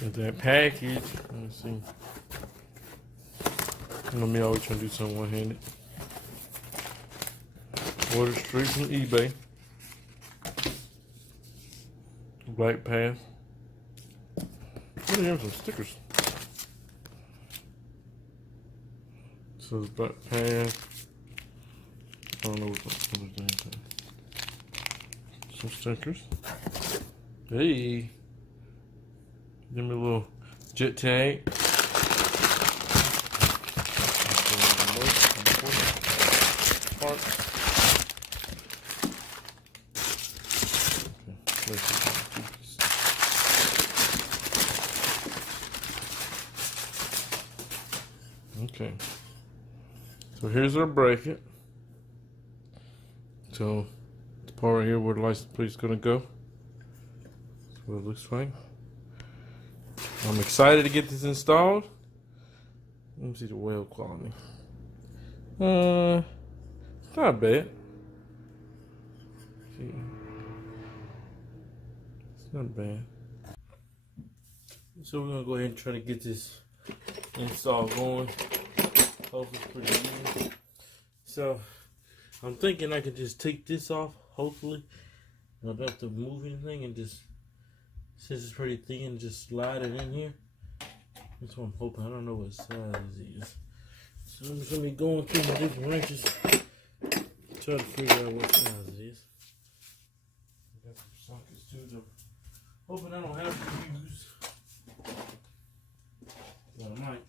Got that package. Let me see. You know me, always trying to do something one-handed. Ordered straight from eBay. Black path. What are you some stickers? So it's black path. I don't know what the some stickers. Hey. Give me a little jet tag. Okay. So here's our bracket. So the part right here where the license plate is gonna go. That's what it looks like. I'm excited to get this installed. Let me see the weld quality. It's not bad. See. It's not bad. So we're gonna go ahead and try to get this install going. Hopefully it's pretty easy. So I'm thinking I could just take this off, hopefully. I don't have to move anything and just, since it's pretty thin, just slide it in here. That's what I'm hoping. I don't know what size it is. So I'm just gonna be going through the different wrenches, try to figure out what size it is. I got some sockets too, though. Hoping I don't have to use. But I might.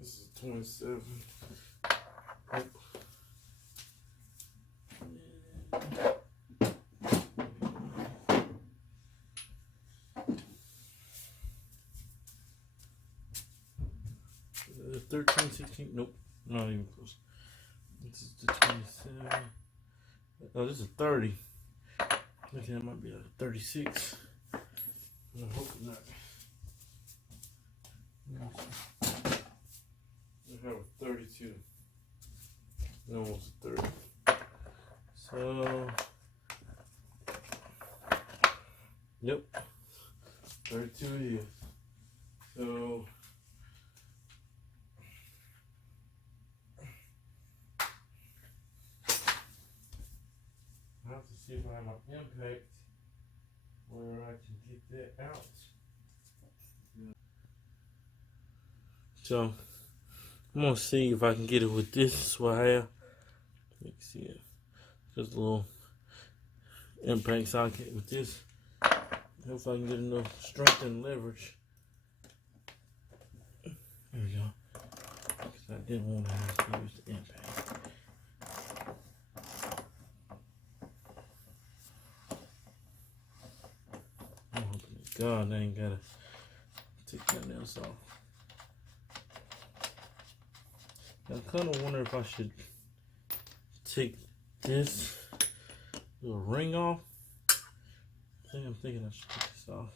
This is 27. Oh. 13, 16, nope, not even close. This is the 27. Oh, this is 30. Looking, that might be like 36. I'm hoping not. I have a 32. Almost 30. So, yep, 32 it is. So, I have to see if I have my impact where I can get that out. So I'm gonna see if I can get it with this wire. You can see it. Just a little impact socket with this. Hope I can get enough strength and leverage. There we go. Because I didn't want to have to use the impact. I'm hoping to God I ain't gotta take that else off. I kind of wonder if I should take this little ring off. I'm thinking I should take this off.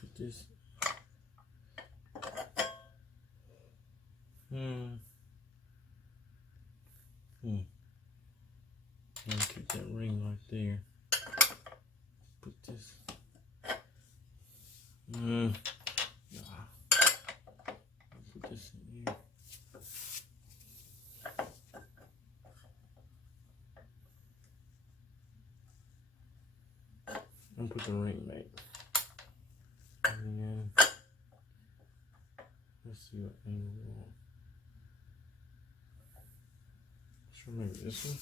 Put this. I'll keep that ring right there. Put this. Nah. Put this in here. I'm put the ring mate. And let's see what angle we want. Sure, maybe this one.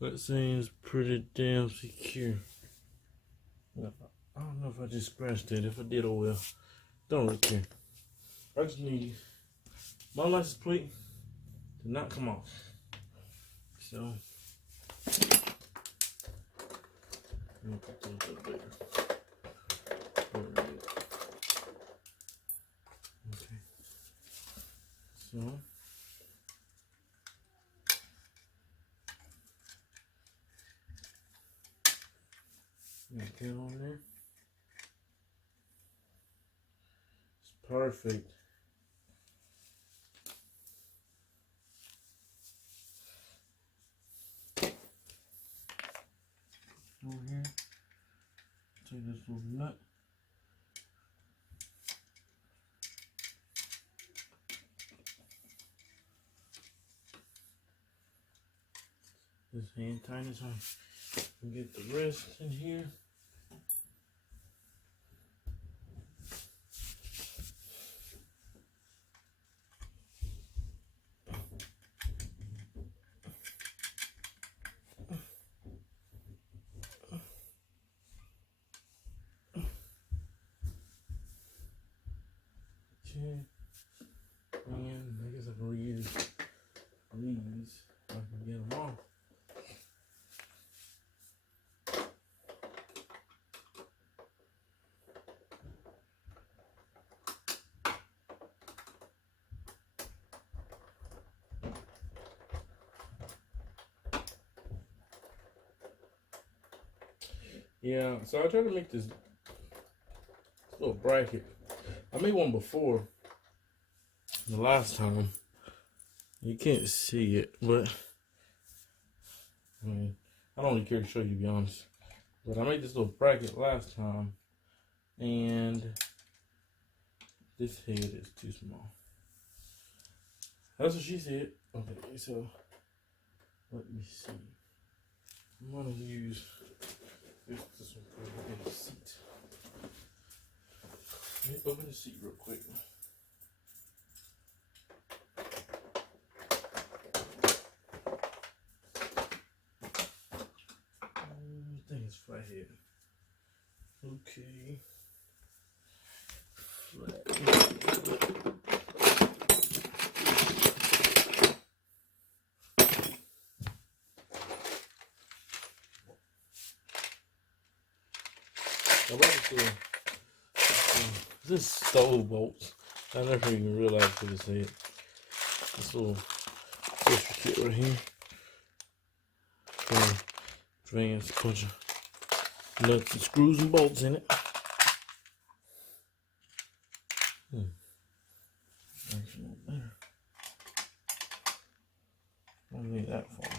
That seems pretty damn secure. I don't know if I just scratched it. If I did, oh well. Don't really care. I just need my license plate to not come off. So, let me put those up there. Okay. So, get on there. It's perfect. Over here, take this little nut. This hand tighten so I can get the rest in here. Okay. And I guess I can reuse these so I can get them off. Yeah, so I tried to make this little bracket. I made one before the last time. You can't see it, but I mean, I don't really care to show you, to be honest. But I made this little bracket last time, and this head is too small. That's what she said. Okay, so let me see. I'm gonna use this one for the seat. Let me open the seat real quick. I think it's flat head. Okay. Flat. I like this stove bolts. I never even realized what it said. This little extra kit right here. Drains a bunch of nuts and screws and bolts in it. That's a little better. I don't need that far.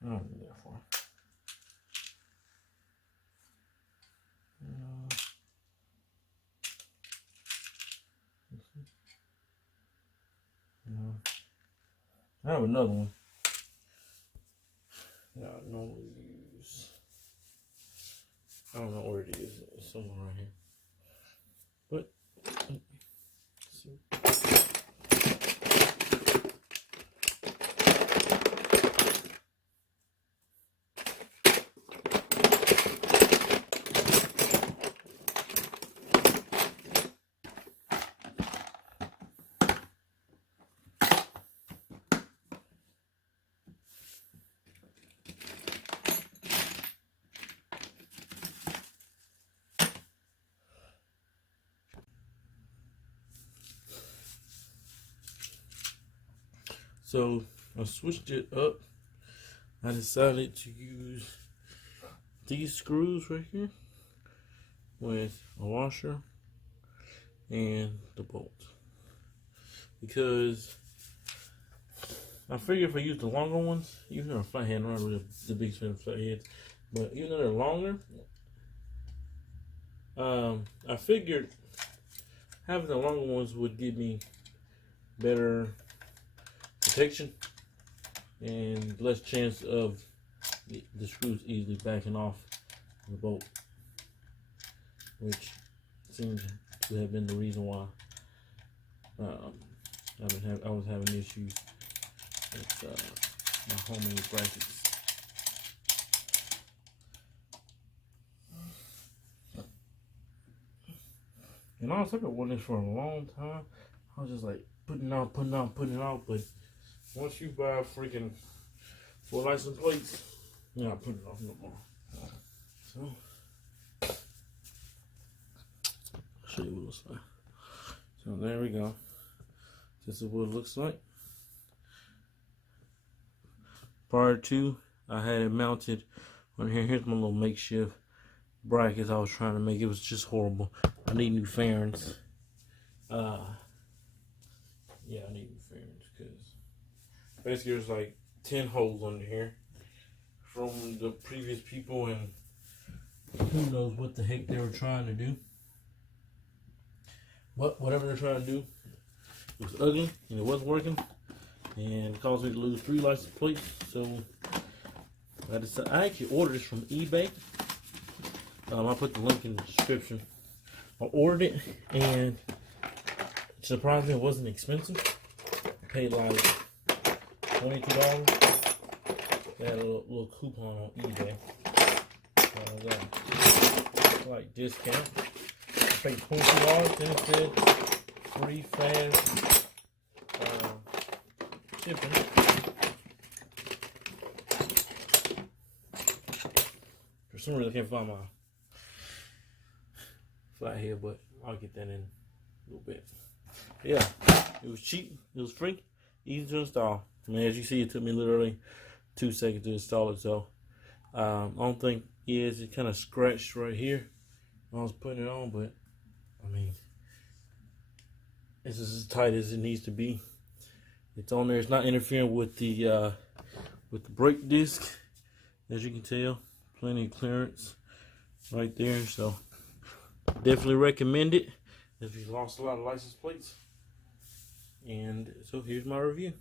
I don't need that far. I have another one that I normally use. I don't know where it is. It's somewhere right here. But let's see. So I switched it up. I decided to use these screws right here with a washer and the bolt, because I figure if I use the longer ones, even though a flathead, I'm not really the big fan of flatheads, but even though they're longer, I figured having the longer ones would give me better protection and less chance of the screws easily backing off the bolt, which seems to have been the reason why I was having issues with my homemade brackets. And I was talking about this for a long time. I was just like putting it out, but once you buy freaking 4 license plates, you're not putting it off no more. So, I'll show you what it looks like. So there we go. This is what it looks like. Prior to, I had it mounted on here. Here's my little makeshift brackets I was trying to make. It was just horrible. I need new fairings. Yeah, I need new fairings because basically there's like 10 holes under here from the previous people, and who knows what the heck they were trying to do. But whatever they're trying to do, it was ugly and it wasn't working, and it caused me to lose 3 license plates. So I decided, I actually ordered this from eBay. I put the link in the description. I ordered it, and surprisingly, it wasn't expensive. I paid like $22. They had a little coupon on eBay. Like discount. I paid $22, and it said free fast shipping. For some reason, I can't find my flathead, but I'll get that in a little bit. Yeah, it was cheap, it was free, easy to install. I mean, as you see, it took me literally 2 seconds to install it. So only thing is it kind of scratched right here when I was putting it on, but I mean, it's as tight as it needs to be. It's on there. It's not interfering with the brake disc, as you can tell. Plenty of clearance right there. So definitely recommend it if you've lost a lot of license plates. And so here's my review.